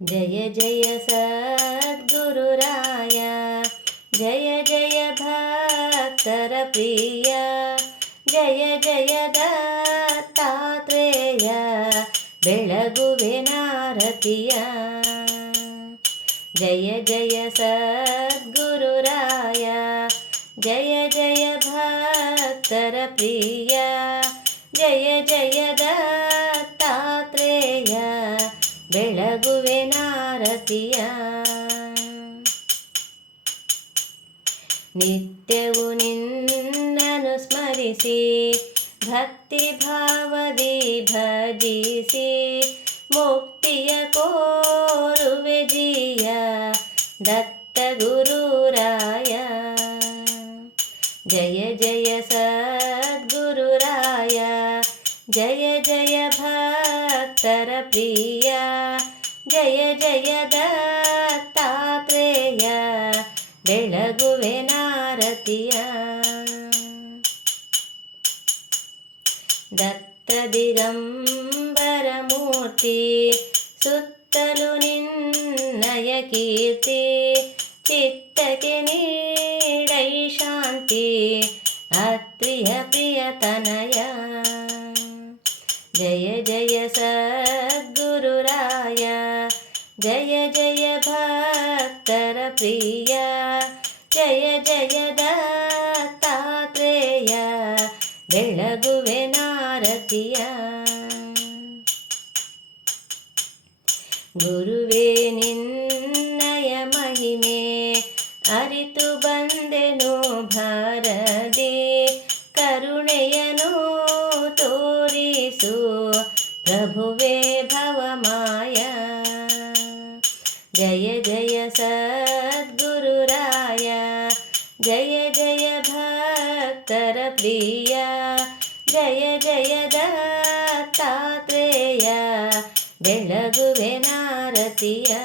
जय जय सद्गुरुराय जय जय भक्तरप्रिय जय जय दत्तात्रेय बेळगुविनारतिय जय जय सद्गुरुराय जय जय भक्तरप्रिय जय जय द ನಾರತಿಯ ನಿತ್ಯವು ನಿನ್ನನು ಸ್ಮರಿಸಿ ಭಕ್ತಿ ಭಾವದಿ ಭಜಿಸಿ ಮುಕ್ತಿಯ ಕೋರುವೆ ಜಿಯ ದತ್ತ ಗುರುರಾಯ ಜಯ ಜಯ ಸದ್ಗುರುರಾಯ ಜಯ ಜಯ ಭಕ್ತರ ಪ್ರಿಯ ಜಯ ಜಯ ದತ್ತಾತ್ರೇಯ ಬೆಳಗುವೆ ನಾರತಿಯ ದತ್ತ ದಿಗಂಬರ ಮೂರ್ತಿ ಸುತ್ತಲು ನಿನ್ನಯ ಕೀರ್ತಿ ಚಿತ್ತಕ್ಕೆ ನೀಡೈ ಶಾಂತಿ ಅತ್ರಿಯ ಪ್ರಿಯತನಯ ಜಯ ಜಯ ಸದ್ಗುರುರಾಯ ಪ್ರಿಯ. ಜಯ ಜಯ ದತ್ತಾತ್ರೇಯ. ಬೆಳಗುವೆ ನಾರತಿಯ. ಗುರುವೇ, ನಿನ್ನಯ ಮಹಿಮೆ ಅರಿತು ಬಂದೆನು ಭಾರದಿ ಕರುಣೆಯನು ತೋರಿಸು ಪ್ರಭುವೇ ಜಯ ತಾತ್ರೇಯ ಬೆಳಗುವೆ ನಾರತಿಯ.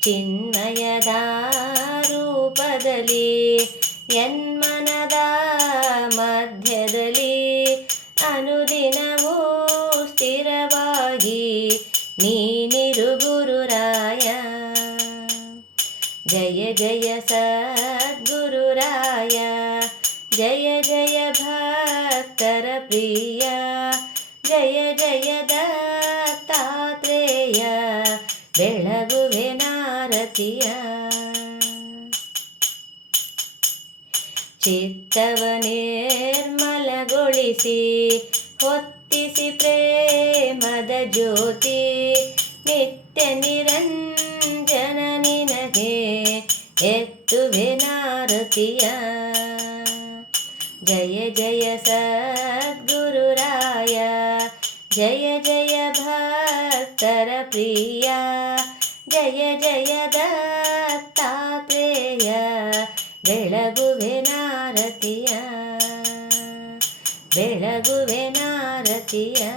ಚಿನ್ಮಯದ ರೂಪದಲ್ಲಿ ಎನ್ಮನದ ಮಧ್ಯದಲ್ಲಿ, ಅನುದಿನವೂ ಸ್ಥಿರವಾಗಿ ನೀನಿರು ಗುರುರಾಯ. ಜಯ ಜಯ ಸದ್ಗುರುರಾಯ. ಭಕ್ತರ ಜಯ ಜಯ ತಾತ್ರೇಯ ಬೆಳಗುವೆ ನಾರತಿಯ. ಚಿತ್ತವ ನಿರ್ಮಲಗೊಳಿಸಿ, ಹೊತ್ತಿಸಿ ಪ್ರೇಮದ ಜ್ಯೋತಿ, ನಿತ್ಯ ನಿರಂಜನ ನಿನಗೆ ಎತ್ತುವೆ ನಾರತಿಯ. ಜಯ ಜಯ ಸದ್ಗುರುರಾಯ ಪ್ರಿಯ. ಜಯ ಜಯ ದತ್ತಾತ್ರೇಯ ಬೆಳಗುವೆ ನಾರತಿಯ. ಬೆಳಗುವೆ ನಾರತಿಯ.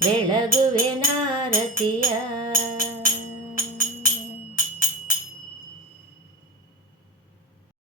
ಬೆಳಗುವೆ ನಾರತಿಯ.